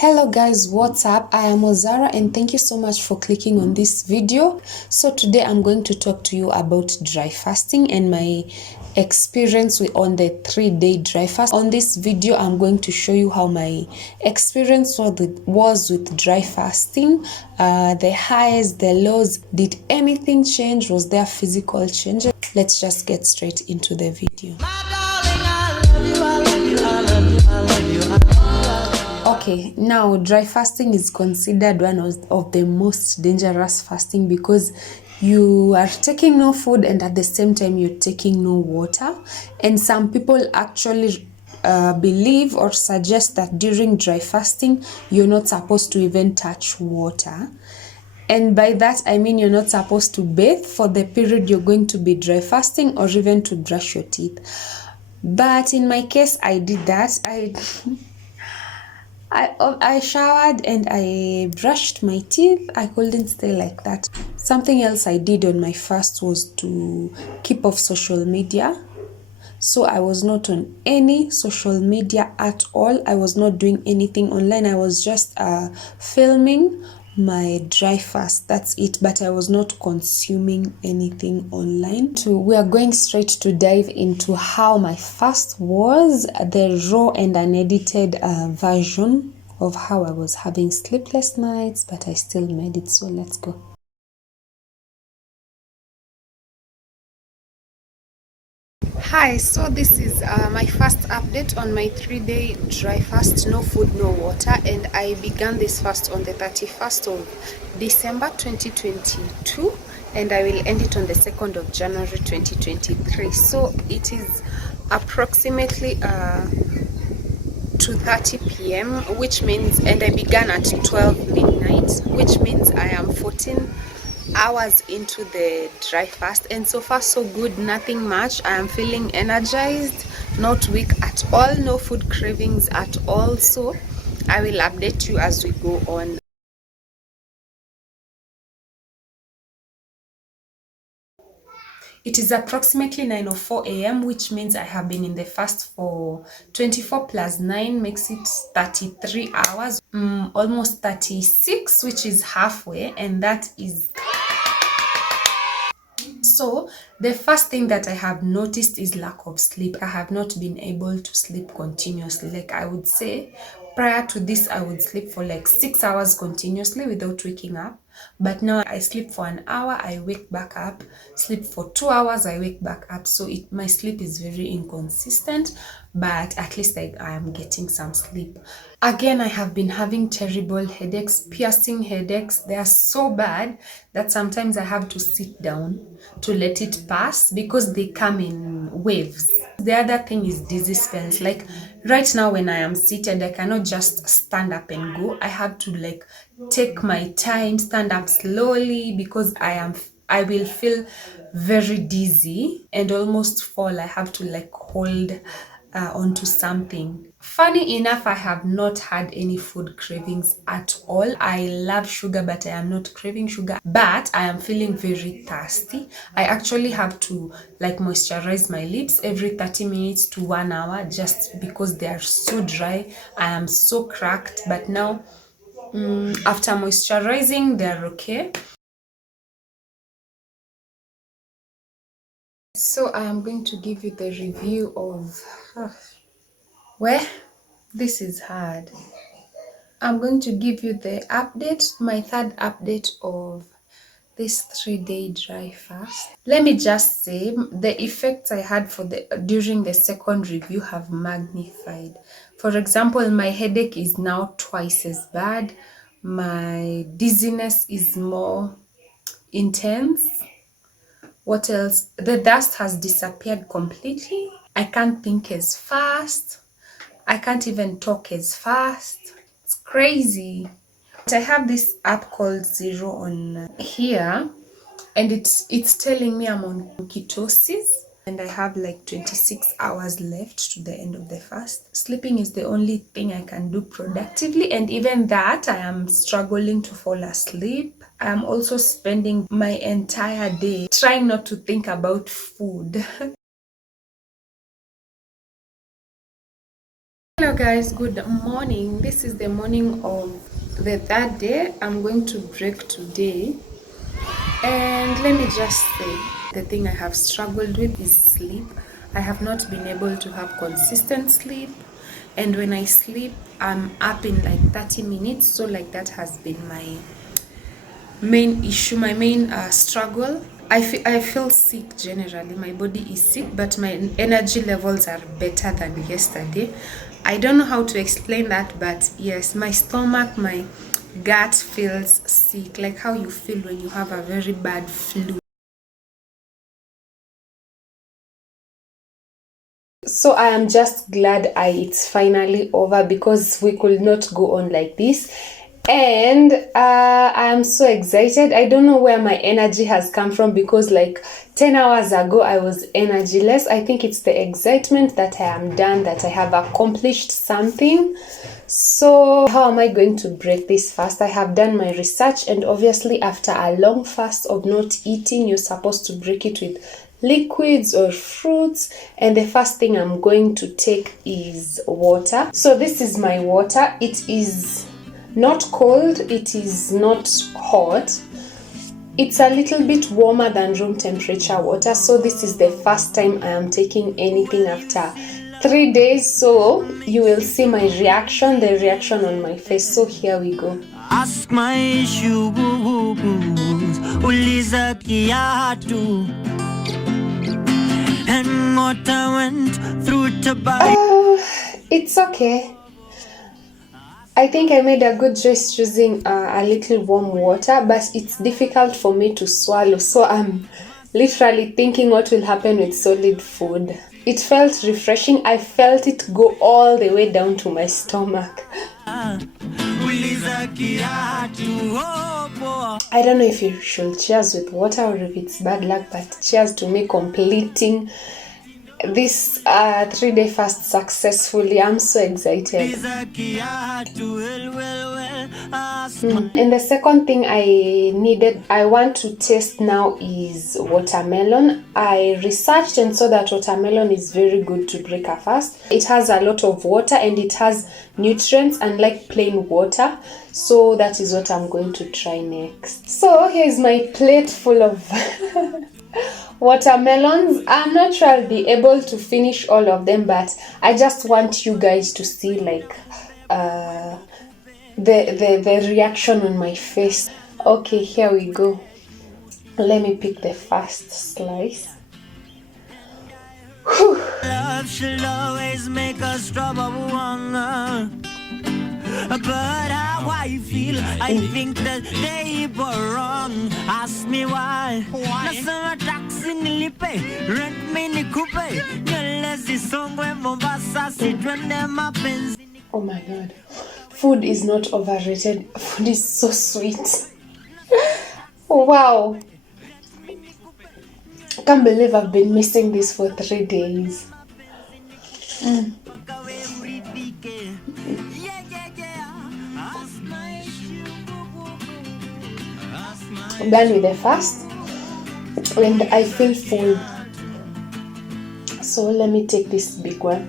Hello guys, what's up? I am Ozara and thank you so much for clicking on this video. So today I'm going to talk to you about dry fasting and my experience on the 3-day dry fast. On this video I'm going to show you how my experience was with dry fasting, the highs, the lows. Did anything change? Was there physical changes? Let's just get straight into the video. Okay, now dry fasting is considered one of the most dangerous fasting because you are taking no food and at the same time you're taking no water. And some people actually believe or suggest that during dry fasting you're not supposed to even touch water. And by that I mean you're not supposed to bathe for the period you're going to be dry fasting or even to brush your teeth. But in my case I did that. I showered and I brushed my teeth. I couldn't stay like that. Something else I did on my fast was to keep off social media. So I was not on any social media at all. I was not doing anything online. I was just filming my dry fast. That's it. But I was not consuming anything online. We are going straight to dive into how my fast was, the raw and unedited version of how I was having sleepless nights, but I still made it. So let's go. Hi, so this is my first update on my 3-day dry fast, no food, no water, and I began this fast on the 31st of December 2022 and I will end it on the 2nd of January 2023. So it is approximately 2:30 p.m. which means, and I began at 12 midnight, which means I am 14 hours into the dry fast, and so far so good, nothing much. I am feeling energized, not weak at all, no food cravings at all. So I will update you as we go on. It is approximately 9:04 a.m. which means I have been in the fast for 24 plus 9 makes it 33 hours, almost 36, which is halfway, and that is. So the first thing that I have noticed is lack of sleep. I have not been able to sleep continuously. Like I would say prior to this I would sleep for like 6 hours continuously without waking up, but now I sleep for an hour, I wake back up, sleep for 2 hours, I wake back up. So my sleep is very inconsistent, but at least I am getting some sleep. Again, I have been having terrible headaches, piercing headaches. They are so bad that sometimes I have to sit down to let it pass because they come in waves. The other thing is dizzy spells. Like right now when I am seated, I cannot just stand up and go. I have to like take my time, stand up slowly because I will feel very dizzy and almost fall. I have to like hold onto something. Funny enough, I have not had any food cravings at all. I love sugar, but I am not craving sugar, but I am feeling very thirsty. I actually have to like moisturize my lips every 30 minutes to 1 hour just because they are so dry. I am so cracked, but now after moisturizing they're okay. So I am going to give you the review of where this is hard. I'm going to give you the update, my third update of this 3-day dry fast. Let me just say the effects I had during the second review have magnified. For example, my headache is now twice as bad. My dizziness is more intense. What else? The dust has disappeared completely. I can't think as fast. I can't even talk as fast. It's crazy. But I have this app called Zero on here, and it's telling me I'm on ketosis and I have like 26 hours left to the end of the fast. Sleeping is the only thing I can do productively, and even that I am struggling to fall asleep. I am also spending my entire day trying not to think about food. Hello guys, good morning. This is the morning of the third day. I'm going to break today, and let me just say the thing I have struggled with is sleep. I have not been able to have consistent sleep, and when I sleep I'm up in like 30 minutes, so like that has been my main issue, my main struggle. I feel sick generally. My body is sick, but my energy levels are better than yesterday. I don't know how to explain that, but yes, my stomach, my gut feels sick, like how you feel when you have a very bad flu. So I am just glad it's finally over, because we could not go on like this. And I am so excited. I don't know where my energy has come from, because like 10 hours ago I was energyless. I think it's the excitement that I am done, that I have accomplished something. So how am I going to break this fast? I have done my research, and obviously after a long fast of not eating, you're supposed to break it with liquids or fruits. And the first thing I'm going to take is water. So this is my water. It is not cold, it is not hot, it's a little bit warmer than room temperature water. So this is the first time I am taking anything after 3 days, so you will see my reaction, the reaction on my face. So here we go. Ask my shoes, uliza kiatu, and what I went through to buy. It's okay. I think I made a good choice choosing a little warm water, but it's difficult for me to swallow, so I'm literally thinking what will happen with solid food. It felt refreshing. I felt it go all the way down to my stomach. I don't know if you should cheers with water or if it's bad luck, but cheers to me completing this 3-day fast successfully. I'm so excited. And the second thing I want to taste now is watermelon. I researched and saw that watermelon is very good to break a fast. It has a lot of water and it has nutrients, unlike plain water. So that is what I'm going to try next. So here's my plate full of watermelons. I'm not sure I'll be able to finish all of them, but I just want you guys to see like the reaction on my face. Okay, here we go. Let me pick the first slice. Love should always make us trouble. But how I feel, I think that they were wrong. Ask me why. Nasa taxi nilipe, rent me ni coupe. Nyelezi songwe Mombasa sitwende mapenzi. Oh my god. Food is not overrated. Food is so sweet. Wow. I can't believe I've been missing this for 3 days. I'm done with the fast and I feel full. So let me take this big one.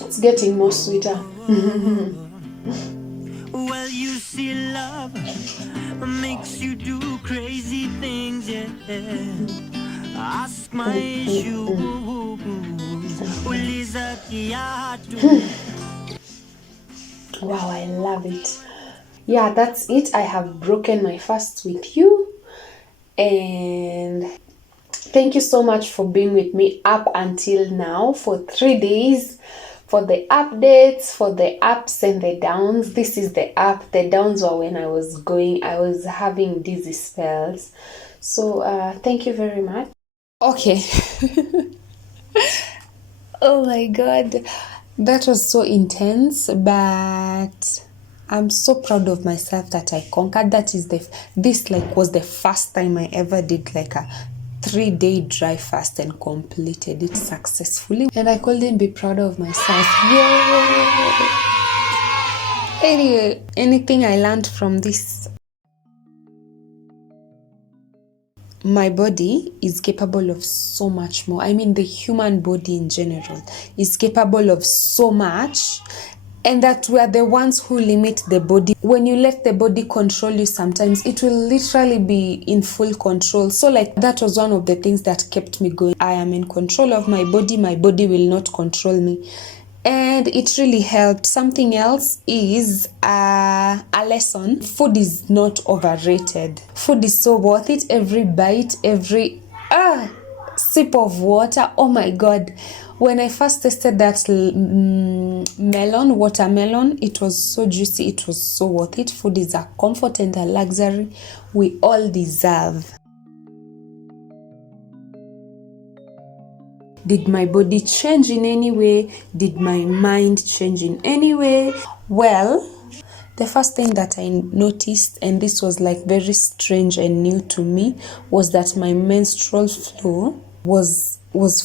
It's getting more sweeter. Well, you see, love makes you do crazy things, yeah. Ask my shoes. Wow, I love it. Yeah, that's it. I have broken my fast with you, and thank you so much for being with me up until now for 3 days, for the updates, for the ups and the downs. This is the up. The downs were when I was having dizzy spells. So thank you very much. Okay. Oh my god, that was so intense, but I'm so proud of myself that I conquered. That is this was the first time I ever did like a 3-day dry fast and completed it successfully, and I couldn't be proud of myself. Yay! Anyway, anything I learned from this? my body is capable of so much more. I mean, the human body in general is capable of so much, and that we are the ones who limit the body. When you let the body control you, sometimes it will literally be in full control. So like that was one of the things that kept me going. I am in control of my body will not control me. And it really helped. Something else is a lesson. Food is not overrated. Food is so worth it. Every bite, every sip of water. Oh my God. When I first tasted that watermelon, it was so juicy. It was so worth it. Food is a comfort and a luxury we all deserve. Did my body change in any way? Did my mind change in any way? Well, the first thing that I noticed, and this was like very strange and new to me, was that my menstrual flow was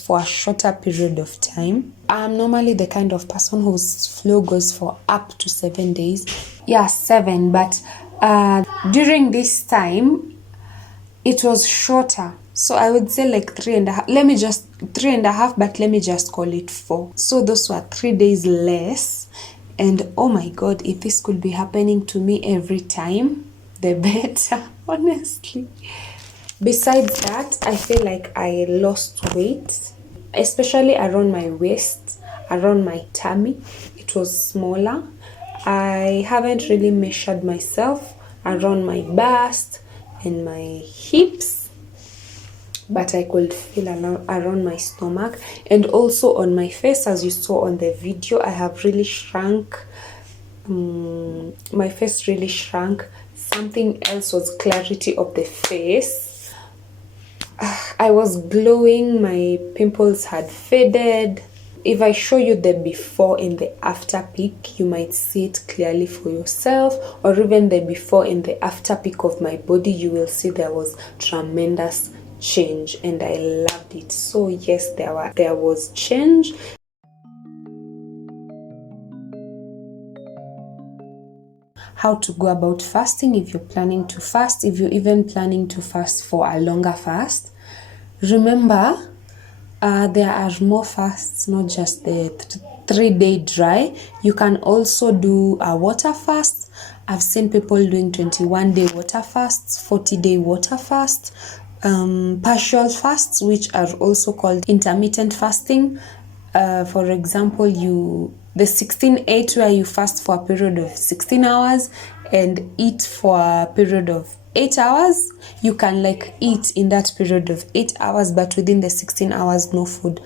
for a shorter period of time. I'm normally the kind of person whose flow goes for up to 7 days. Yeah, 7, but during this time, it was shorter. So I would say like 3.5. 3.5, but let me just call it 4. So those were 3 days less. And oh my God, if this could be happening to me every time, the better, honestly. Besides that, I feel like I lost weight, especially around my waist, around my tummy. It was smaller. I haven't really measured myself around my bust and my hips, but I could feel around my stomach and also on my face. As you saw on the video, I have really shrunk. My face really shrunk. Something else was clarity of the face. I was glowing. My pimples had faded. If I show you the before and the after pic, you might see it clearly for yourself, or even the before and the after pic of my body, you will see there was tremendous change, and I loved it. So yes, there was change. How to go about fasting if you're planning to fast, if you're even planning to fast for a longer fast. Remember, there are more fasts, not just the 3-day dry. You can also do a water fast. I've seen people doing 21-day water fasts, 40-day water fast, partial fasts, which are also called intermittent fasting. For example, the 16-8, where you fast for a period of 16 hours and eat for a period of 8 hours. You can like eat in that period of 8 hours, but within the 16 hours, no food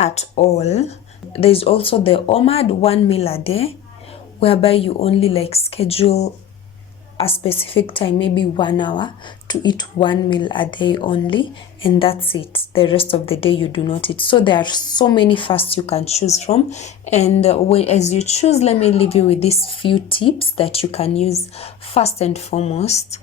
at all. There's also the OMAD, 1 meal a day, whereby you only like schedule a specific time, maybe 1 hour, to eat 1 meal a day only, and that's it. The rest of the day you do not eat. So there are so many fasts you can choose from, and as you choose, let me leave you with these few tips that you can use. First and foremost,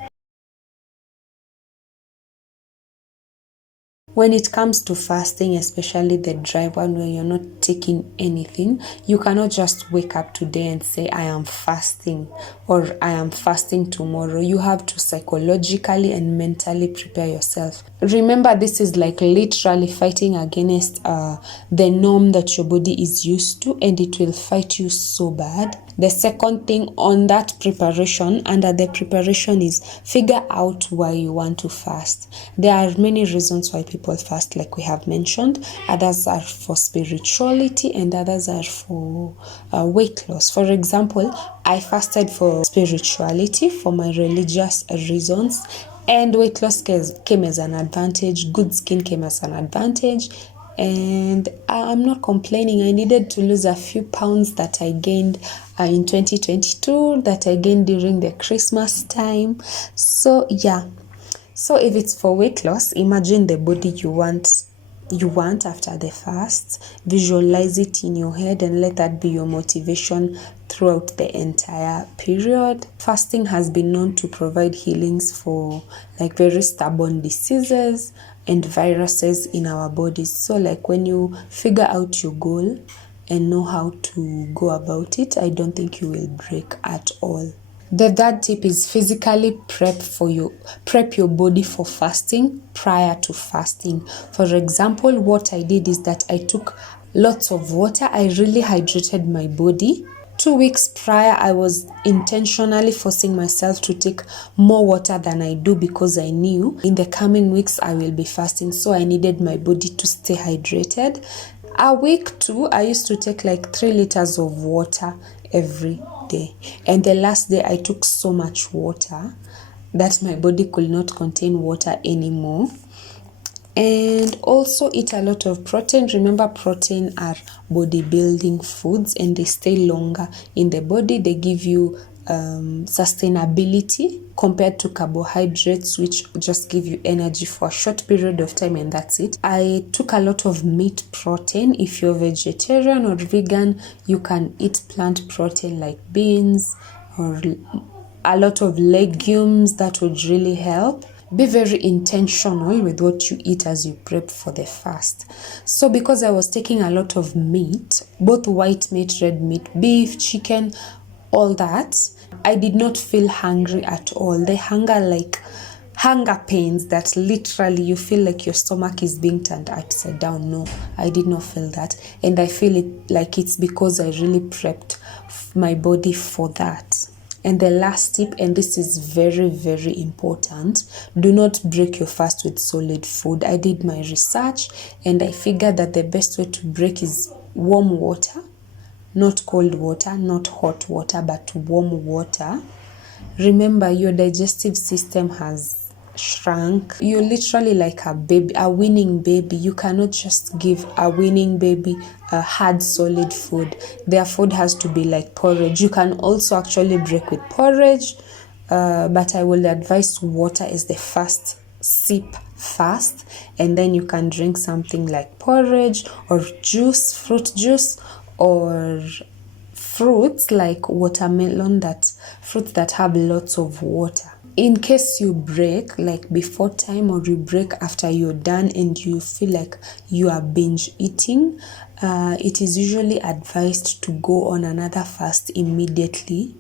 when it comes to fasting, especially the dry one where you're not taking anything, you cannot just wake up today and say, I am fasting, or I am fasting tomorrow. You have to psychologically and mentally prepare yourself. Remember, this is like literally fighting against the norm that your body is used to, and it will fight you so bad. The second thing on that preparation, under the preparation, is figure out why you want to fast. There are many reasons why people fast, like we have mentioned. Others are for spirituality and others are for weight loss. For example, I fasted for spirituality, for my religious reasons, and weight loss came as an advantage. Good skin came as an advantage. And I'm not complaining. I needed to lose a few pounds that I gained in 2022, that I gained during the Christmas time. So yeah. So if it's for weight loss, imagine the body you want after the fast. Visualize it in your head and let that be your motivation throughout the entire period. Fasting has been known to provide healings for like very stubborn diseases and viruses in our bodies. So like when you figure out your goal and know how to go about it, I don't think you will break at all. The third tip is physically prep your body for fasting prior to fasting. For example, what I did is that I took lots of water. I really hydrated my body. 2 weeks prior, I was intentionally forcing myself to take more water than I do because I knew in the coming weeks I will be fasting. So I needed my body to stay hydrated. A week 2, I used to take like 3 liters of water every day. And the last day, I took so much water that my body could not contain water anymore. And also eat a lot of protein. Remember, protein are bodybuilding foods and they stay longer in the body. They give you sustainability compared to carbohydrates, which just give you energy for a short period of time and that's it. I took a lot of meat protein. If you're vegetarian or vegan, you can eat plant protein like beans or a lot of legumes. That would really help. Be very intentional with what you eat as you prep for the fast. So because I was taking a lot of meat, both white meat, red meat, beef, chicken, all that, I did not feel hungry at all. The hunger pains that literally you feel like your stomach is being turned upside down. No, I did not feel that. And I feel it like it's because I really prepped my body for that. And the last tip, and this is very, very important, do not break your fast with solid food. I did my research and I figured that the best way to break is warm water, not cold water, not hot water, but warm water. Remember, your digestive system has shrunk. You're literally like a baby, a weaning baby. You cannot just give a weaning baby a hard solid food. Their food has to be like porridge. You can also actually break with porridge, but I will advise water is the first sip first, and then you can drink something like porridge or juice, fruit juice, or fruits like watermelon, fruits that have lots of water. In case you break like before time or you break after you're done and you feel like you are binge eating, it is usually advised to go on another fast immediately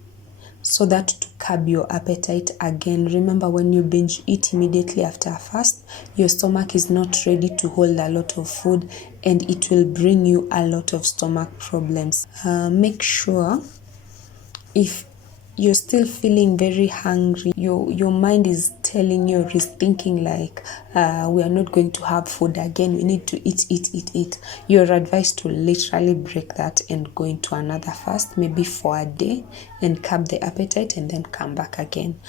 so that to curb your appetite again. Remember, when you binge eat immediately after a fast, your stomach is not ready to hold a lot of food and it will bring you a lot of stomach problems. Make sure if you're still feeling very hungry, your mind is telling you, or is thinking like, we are not going to have food again, we need to eat. You're advised to literally break that and go into another fast, maybe for a day, and curb the appetite and then come back again.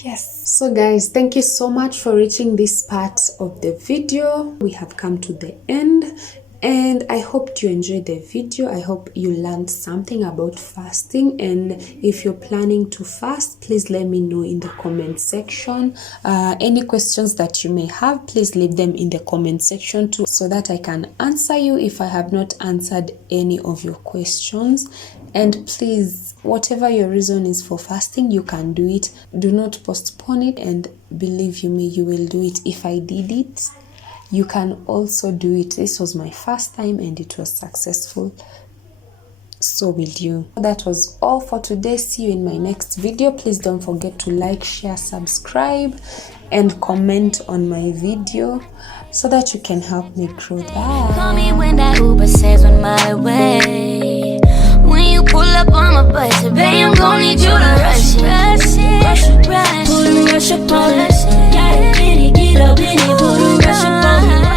Yes, so guys, thank you so much for reaching this part of the video. We have come to the end. And I hope you enjoyed the video. I hope you learned something about fasting. And if you're planning to fast, please let me know in the comment section. Any questions that you may have, please leave them in the comment section too, so that I can answer you if I have not answered any of your questions. And please, whatever your reason is for fasting, you can do it. Do not postpone it, and believe you me, you will do it. If I did it, you can also do it. This was my first time and it was successful. So will you. That was all for today. See you in my next video. Please don't forget to like, share, subscribe, and comment on my video so that you can help me grow. Bye. Call me when that Uber says on my way. When you pull up on my bus, babe, I'm gonna need you to rush it. Rush it. Rush it. Rush it. Rush it. Get up in it, put a rush up on me.